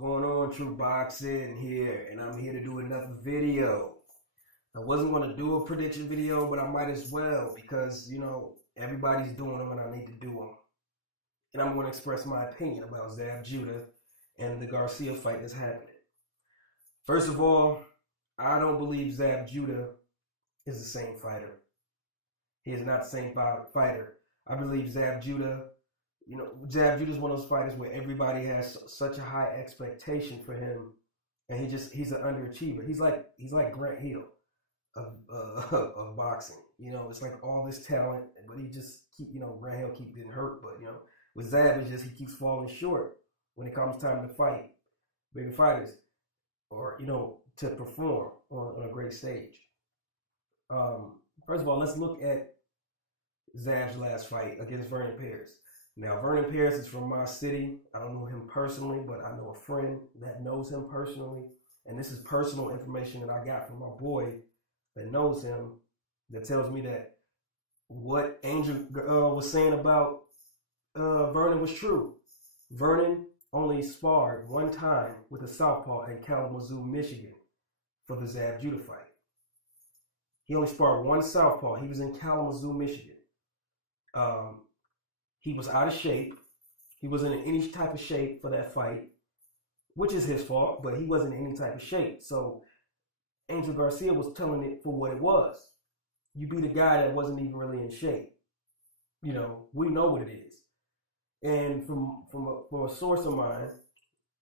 Going on, True Boxing here, and I'm here to do another video. I wasn't going to do a prediction video, but I might as well because, everybody's doing them and I need to do them. And I'm going to express my opinion about Zab Judah and the Garcia fight that's happening. First of all, I don't believe Zab Judah is the same fighter. He is not the same fighter. I believe Zab Judah, Zab Judah is one of those fighters where everybody has such a high expectation for him, and he's an underachiever. He's like Grant Hill of boxing. It's like all this talent, but he just Grant Hill keep getting hurt. But with Zab, it's just he keeps falling short when it comes time to fight bigger fighters, or to perform on a great stage. First of all, let's look at Zab's last fight against Vernon Paris. Now, Vernon Paris is from my city. I don't know him personally, but I know a friend that knows him personally. And this is personal information that I got from my boy that knows him, that tells me that what Angel was saying about Vernon was true. Vernon only sparred one time with a southpaw in Kalamazoo, Michigan for the Zab Judah fight. He only sparred one southpaw. He was in Kalamazoo, Michigan. He was out of shape. He wasn't in any type of shape for that fight, which is his fault, but he wasn't in any type of shape. So Angel Garcia was telling it for what it was. You beat a guy that wasn't even really in shape. We know what it is. And from a source of mine,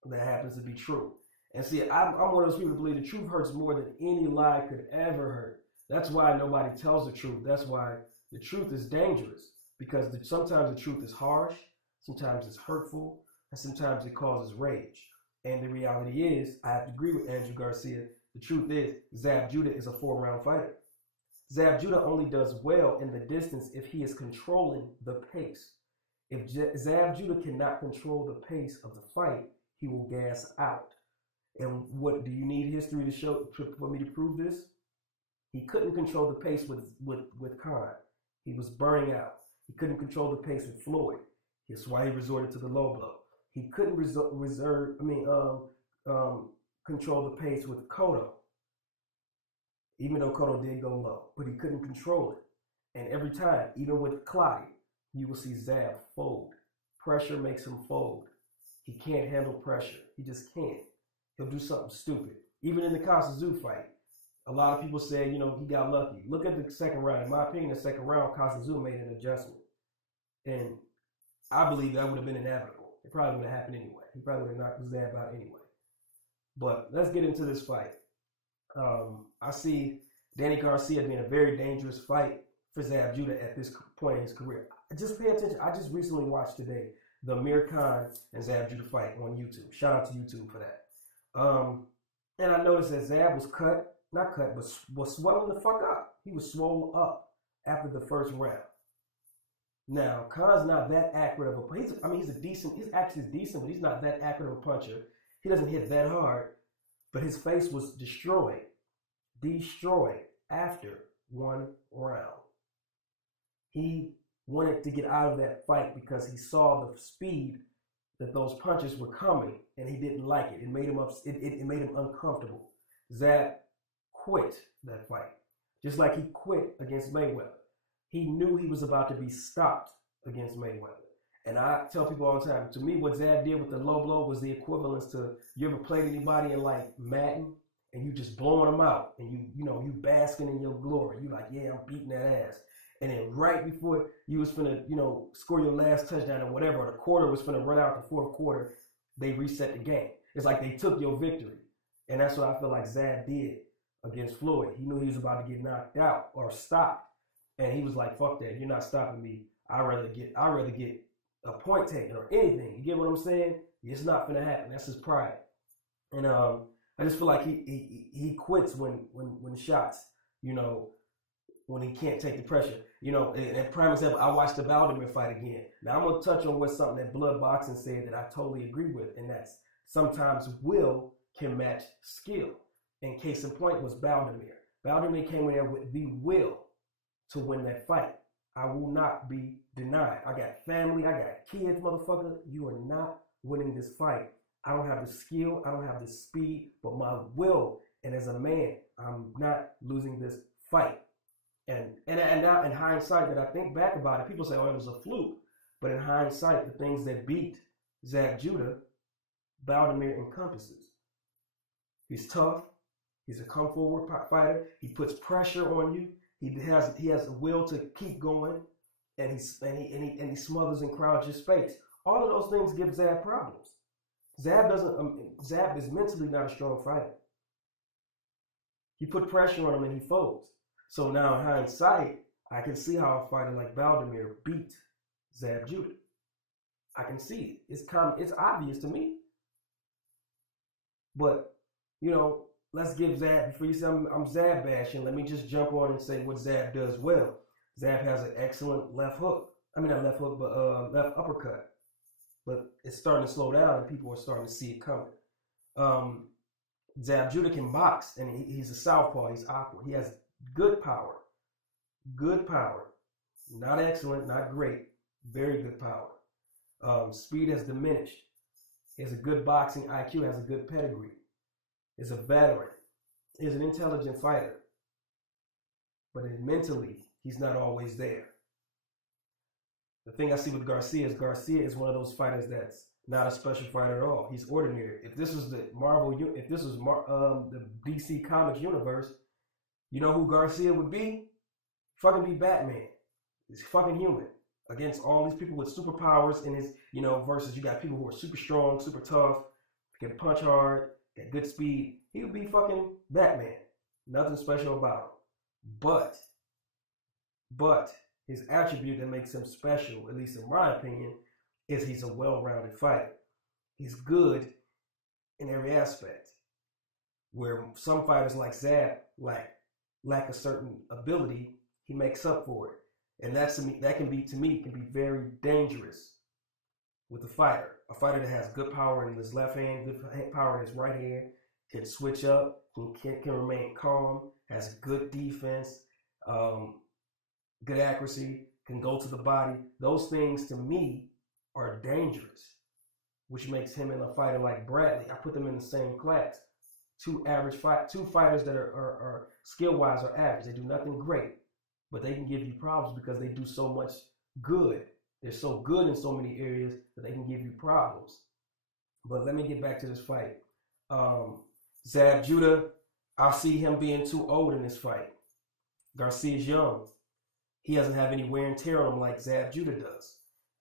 that happens to be true. And see, I'm one of those people who believe the truth hurts more than any lie could ever hurt. That's why nobody tells the truth. That's why the truth is dangerous. Because sometimes the truth is harsh, sometimes it's hurtful, and sometimes it causes rage. And the reality is, I have to agree with Andrew Garcia, the truth is, Zab Judah is a 4-round fighter. Zab Judah only does well in the distance if he is controlling the pace. If Zab Judah cannot control the pace of the fight, he will gas out. And what do you need history to show for me to prove this? He couldn't control the pace with Khan. He was burning out. He couldn't control the pace with Floyd. That's why he resorted to the low blow. He couldn't control the pace with Cotto, even though Cotto did go low, but he couldn't control it. And every time, even with Clyde, you will see Zab fold. Pressure makes him fold. He can't handle pressure. He just can't. He'll do something stupid. Even in the Kalamazoo fight, a lot of people say, he got lucky. Look at the second round. In my opinion, the second round, Kalamazoo made an adjustment. And I believe that would have been inevitable. It probably would have happened anyway. He probably would have knocked Zab out anyway. But let's get into this fight. I see Danny Garcia being a very dangerous fight for Zab Judah at this point in his career. Just pay attention. I just recently watched today the Amir Khan and Zab Judah fight on YouTube. Shout out to YouTube for that. And I noticed that Zab was not cut, but was swelling the fuck up. He was swollen up after the first round. Now, Khan's not that accurate of a puncher. He's actually decent, but he's not that accurate of a puncher. He doesn't hit that hard, but his face was destroyed after one round. He wanted to get out of that fight because he saw the speed that those punches were coming, and he didn't like it. It made him it made him uncomfortable. Zab quit that fight, just like he quit against Mayweather. He knew he was about to be stopped against Mayweather. And I tell people all the time, to me, what Zab did with the low blow was the equivalence to, you ever played anybody in like Madden and you just blowing them out and you basking in your glory. You like, yeah, I'm beating that ass. And then right before you was finna, score your last touchdown or whatever, or the quarter was finna run out the fourth quarter, they reset the game. It's like they took your victory. And that's what I feel like Zab did against Floyd. He knew he was about to get knocked out or stopped. And he was like, fuck that, you're not stopping me. I'd rather get a point taken or anything. You get what I'm saying? It's not gonna happen. That's his pride. And I just feel like he quits when shots, when he can't take the pressure. And prime example, I watched the Baldomir fight again. Now I'm gonna touch on something that Blood Boxing said that I totally agree with, and that's sometimes will can match skill. And case in point was Baldomir. Baldomir came in there with the will to win that fight. I will not be denied. I got family, I got kids, motherfucker. You are not winning this fight. I don't have the skill, I don't have the speed, but my will. And as a man, I'm not losing this fight. And now in hindsight, that I think back about it, people say, oh, it was a fluke. But in hindsight, the things that beat Zab Judah, Baldomir encompasses. He's tough. He's a come forward fighter. He puts pressure on you. He has the will to keep going, and he smothers and crowds your space. All of those things give Zab problems. Zab is mentally not a strong fighter. You put pressure on him and he folds. So now in hindsight, I can see how a fighter like Baldomir beat Zab Judah. I can see it. It's obvious to me. But, you know, let's give Zab, before you say I'm Zab bashing, let me just jump on and say what Zab does well. Zab has an excellent left hook. I mean, not left hook, but left uppercut. But it's starting to slow down and people are starting to see it coming. Zab Judah can box, and he's a southpaw. He's awkward. He has good power. Good power. Not excellent, not great. Very good power. Speed has diminished. He has a good boxing IQ, has a good pedigree. Is a veteran. He's an intelligent fighter. But mentally, he's not always there. The thing I see with Garcia is one of those fighters that's not a special fighter at all. He's ordinary. If this was the the DC Comics universe, you know who Garcia would be? Fucking be Batman. He's fucking human against all these people with superpowers in his, versus you got people who are super strong, super tough, can punch hard, got good speed. He would be fucking Batman. Nothing special about him. But his attribute that makes him special, at least in my opinion, is he's a well-rounded fighter. He's good in every aspect. Where some fighters like Zab lack a certain ability, he makes up for it. And that can be very dangerous with a fighter. A fighter that has good power in his left hand, good power in his right hand, can switch up, can remain calm, has good defense, good accuracy, can go to the body. Those things to me are dangerous, which makes him and a fighter like Bradley. I put them in the same class. Two fighters that are skill-wise are average. They do nothing great, but they can give you problems because they do so much good. They're so good in so many areas that they can give you problems. But let me get back to this fight. Zab Judah, I see him being too old in this fight. Garcia's young. He doesn't have any wear and tear on him like Zab Judah does.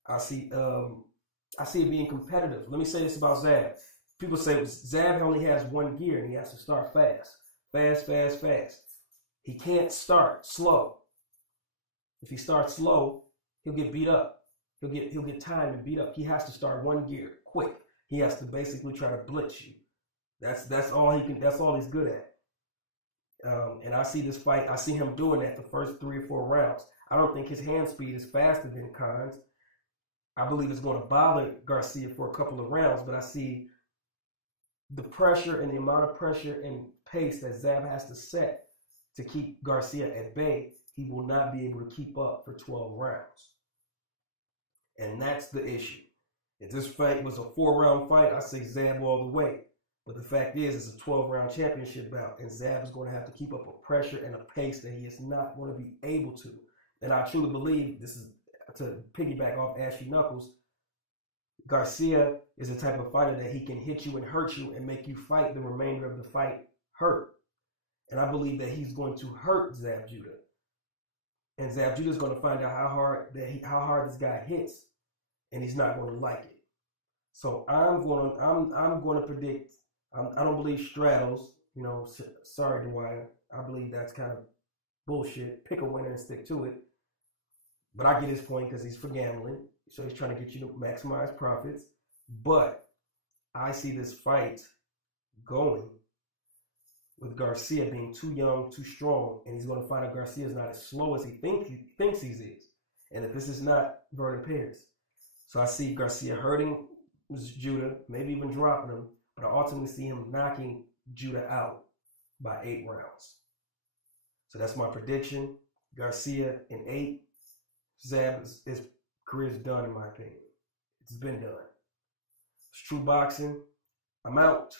I see it being competitive. Let me say this about Zab. People say Zab only has one gear and he has to start fast. Fast. He can't start slow. If he starts slow, he'll get beat up. He'll get timed and beat up. He has to start one gear quick. He has to basically try to blitz you. That's all he can. That's all he's good at. And I see this fight. I see him doing that the first 3 or 4 rounds. I don't think his hand speed is faster than Khan's. I believe it's going to bother Garcia for a couple of rounds, but I see the pressure and the amount of pressure and pace that Zab has to set to keep Garcia at bay. He will not be able to keep up for 12 rounds. And that's the issue. If this fight was a 4-round fight, I say Zab all the way. But the fact is, it's a 12-round championship bout, and Zab is going to have to keep up a pressure and a pace that he is not going to be able to. And I truly believe, this is to piggyback off Ashy Knuckles, Garcia is the type of fighter that he can hit you and hurt you and make you fight the remainder of the fight hurt. And I believe that he's going to hurt Zab Judah. And Zab Judah is going to find out how hard this guy hits, and he's not going to like it. So I'm going to predict. I don't believe straddles. Sorry, Dwyer. I believe that's kind of bullshit. Pick a winner and stick to it. But I get his point because he's for gambling, so he's trying to get you to maximize profits. But I see this fight going with Garcia being too young, too strong, and he's going to find out Garcia is not as slow as he thinks he is, and that this is not Vernon Paris. So I see Garcia hurting Judah, maybe even dropping him, but I ultimately see him knocking Judah out by 8 rounds. So that's my prediction. Garcia in 8. Zab, his career is done, in my opinion. It's been done. It's true boxing. I'm out.